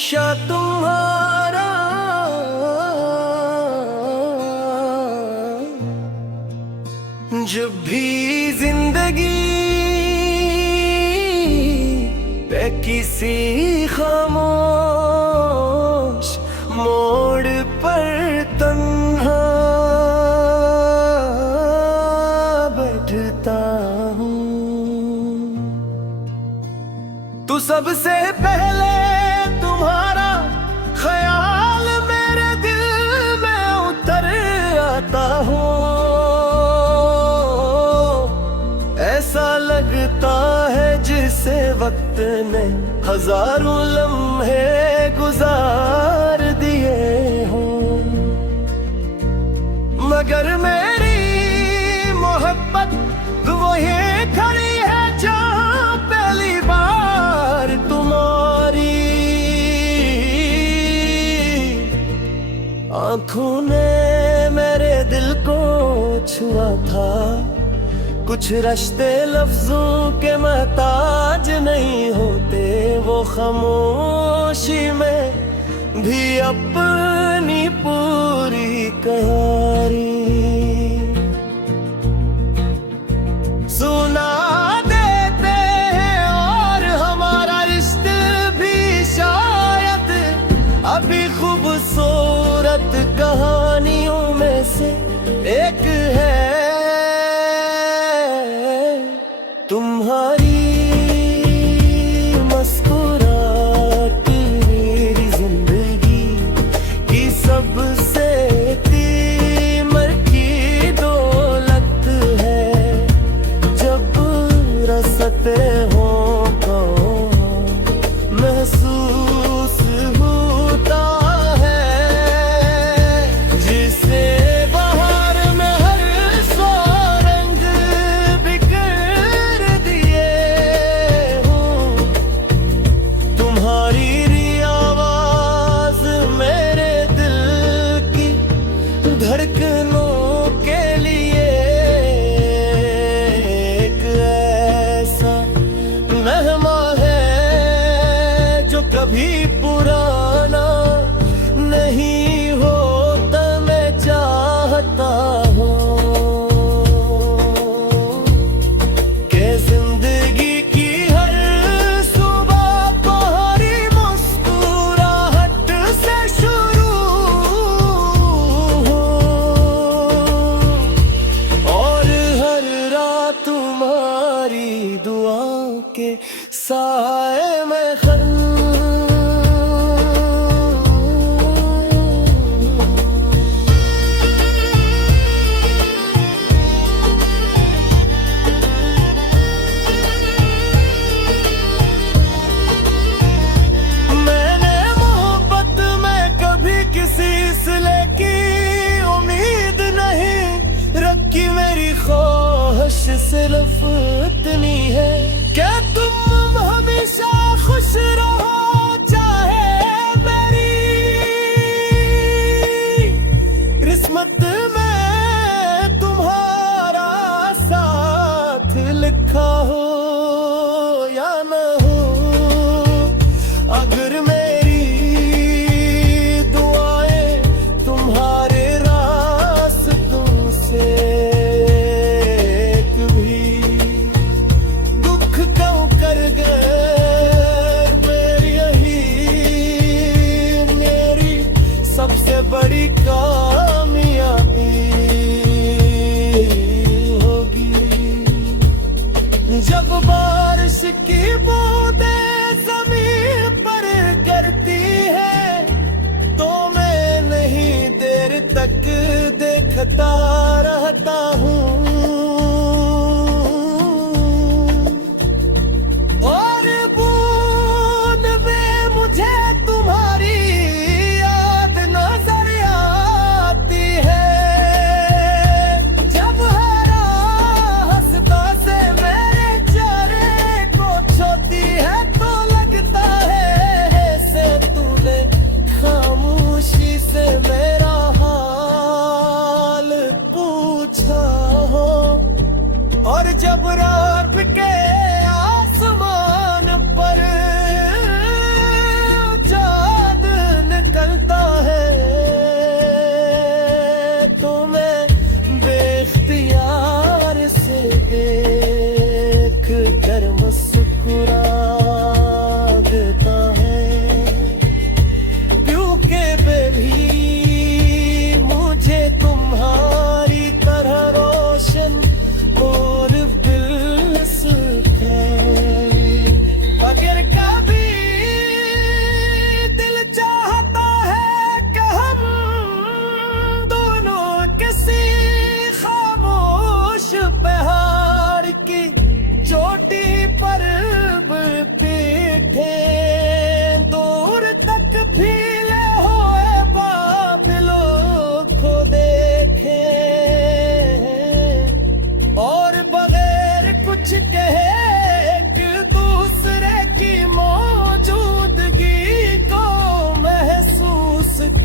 हमेशा तुम्हारा जब भी जिंदगी पे किसी खामोश मोड़ पर तन्हा बैठता हूँ, तू सबसे पहले तुम्हारा ख्याल मेरे दिल में उतर आता हूँ। ऐसा लगता है जिसे वक्त ने हजारों लम्हे गुजार दिए हों, मगर मेरी मोहब्बत वही खड़ी है जहाँ पहली बार तुम्हारी आंखों ने मेरे दिल को छुआ था। कुछ रिश्ते लफ्जों के महताज नहीं होते, वो खामोशी में भी अपनी पूरी कहानी सुना देते हैं। और हमारा रिश्ता भी शायद अभी खूबसूरत कहानियों में से एक है। तुम्हारी मुस्कुराहट मेरी जिंदगी की सबसे कीमती दौलत है। जब रसते हो तो महसूस होता है, जिसे बाहर में हर सौ रंग बिखेर दिए हूँ। तुम्हारी आवाज मेरे दिल की धड़कनों के लिए एक ऐसा मेहमान है जो कभी पुराना नहीं होता। मैं चाहता हूँ कि जिंदगी की हर सुबह तुम्हारी मुस्कुराहट से शुरू हो, और हर रात तुम्हारी दुआओं के साए में मैंने मोहब्बत में कभी किसी सिले की उम्मीद नहीं रखी। मेरी ख्वाहिश सिर्फ इतनी है क्या तुम हमेशा खुश रहो, चाहे मेरी किस्मत में तुम्हारा साथ लिखा हो या न हो। अगर मेरी दुआएं तुम्हारे रास्तों से एक भी दुख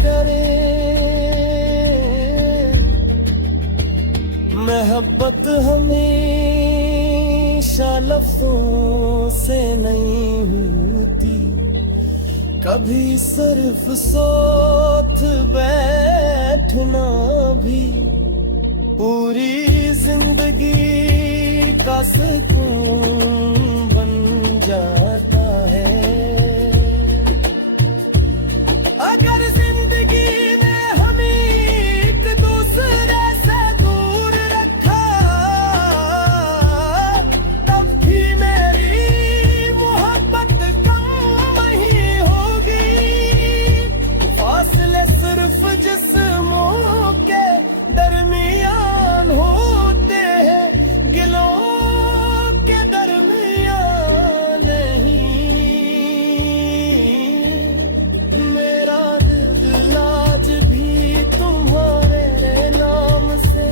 करें। मोहब्बत हमेशा लफ्जों से नहीं होती, कभी सिर्फ साथ बैठना भी पूरी जिंदगी का सुकून बन जाता है। अगर जिंदगी ने हमें एक दूसरे से दूर रखा, तब भी मेरी मोहब्बत कम नहीं होगी। फासले सिर्फ जिस्मों के दरमियान होते हैं, गिलों के दरमियान नहीं। मेरा दिल आज भी तुम्हारे नाम से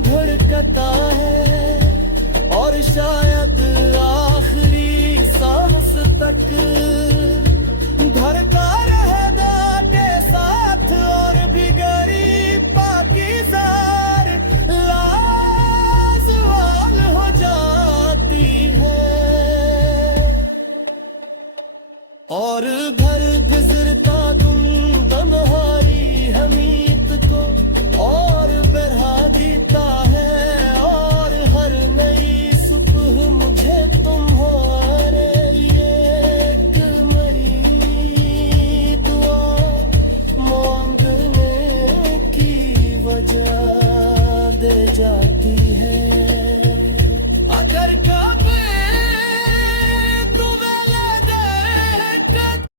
धड़कता है, और शायद आखिरी सांस तक धड़का रहेगा के साथ। और भी गरीब पाकीज़ार लाजवाल हो जाती है, और घर गुजर